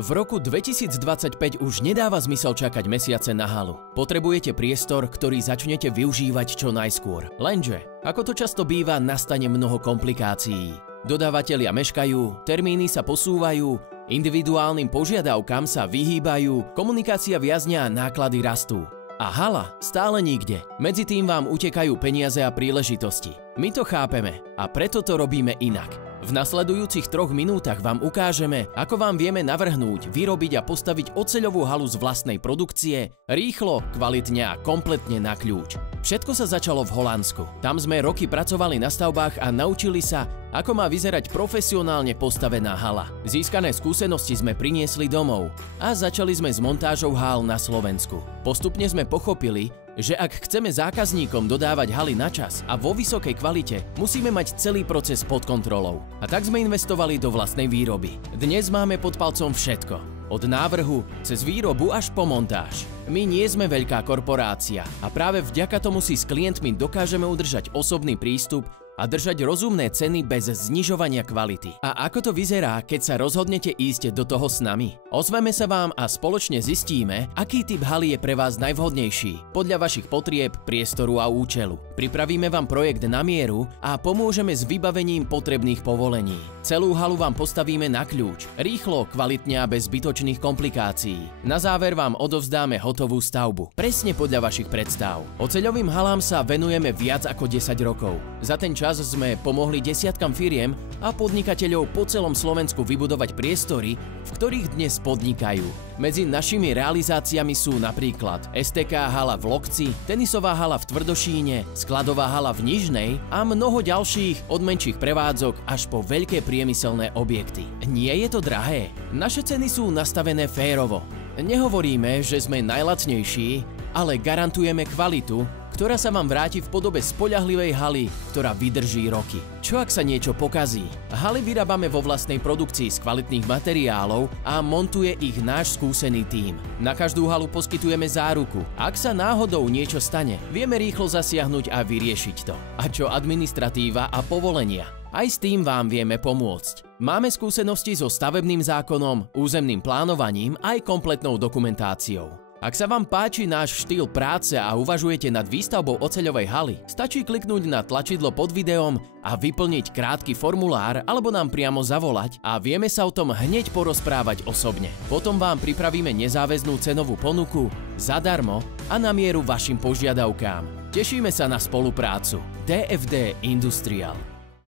V roku 2025 už nedáva zmysel čakať mesiace na halu. Potrebujete priestor, ktorý začnete využívať čo najskôr. Lenže, ako to často býva, nastane mnoho komplikácií. Dodávatelia meškajú, termíny sa posúvajú, individuálnym požiadavkám sa vyhýbajú, komunikácia viazne a náklady rastú. A hala stále nikde. Medzi tým vám utekajú peniaze a príležitosti. My to chápeme a preto to robíme inak. V nasledujúcich 3 minútach vám ukážeme, ako vám vieme navrhnúť, vyrobiť a postaviť oceľovú halu z vlastnej produkcie, rýchlo, kvalitne a kompletne na kľúč. Všetko sa začalo v Holandsku. Tam sme roky pracovali na stavbách a naučili sa, ako má vyzerať profesionálne postavená hala. Získané skúsenosti sme priniesli domov a začali sme s montážou hál na Slovensku. Postupne sme pochopili, že ak chceme zákazníkom dodávať haly na čas a vo vysokej kvalite, musíme mať celý proces pod kontrolou. A tak sme investovali do vlastnej výroby. Dnes máme pod palcom všetko. Od návrhu, cez výrobu až po montáž. My nie sme veľká korporácia a práve vďaka tomu si s klientmi dokážeme udržať osobný prístup a držať rozumné ceny bez znižovania kvality. A ako to vyzerá, keď sa rozhodnete ísť do toho s nami? Ozveme sa vám a spoločne zistíme, aký typ haly je pre vás najvhodnejší, podľa vašich potrieb, priestoru a účelu. Pripravíme vám projekt na mieru a pomôžeme s vybavením potrebných povolení. Celú halu vám postavíme na kľúč, rýchlo, kvalitne a bez zbytočných komplikácií. Na záver vám odovzdáme hotovú stavbu, presne podľa vašich predstav. Oceľovým halám sa venujeme viac ako 10 rokov. Za ten čas sme pomohli desiatkam firiem a podnikateľov po celom Slovensku vybudovať priestory, v ktorých dnes podnikajú. Medzi našimi realizáciami sú napríklad STK hala v Lokci, tenisová hala v Tvrdošíne, skladová hala v Nižnej a mnoho ďalších od menších prevádzok až po veľké priemyselné objekty. Nie je to drahé? Naše ceny sú nastavené férovo. Nehovoríme, že sme najlacnejší, ale garantujeme kvalitu, ktorá sa vám vráti v podobe spoľahlivej haly, ktorá vydrží roky. Čo ak sa niečo pokazí? Haly vyrábame vo vlastnej produkcii z kvalitných materiálov a montuje ich náš skúsený tím. Na každú halu poskytujeme záruku. Ak sa náhodou niečo stane, vieme rýchlo zasiahnuť a vyriešiť to. A čo administratíva a povolenia? Aj s tým vám vieme pomôcť. Máme skúsenosti so stavebným zákonom, územným plánovaním aj kompletnou dokumentáciou. Ak sa vám páči náš štýl práce a uvažujete nad výstavbou oceľovej haly, stačí kliknúť na tlačidlo pod videom a vyplniť krátky formulár alebo nám priamo zavolať a vieme sa o tom hneď porozprávať osobne. Potom vám pripravíme nezáväznú cenovú ponuku zadarmo a na mieru vašim požiadavkám. Tešíme sa na spoluprácu. DFD Industrial.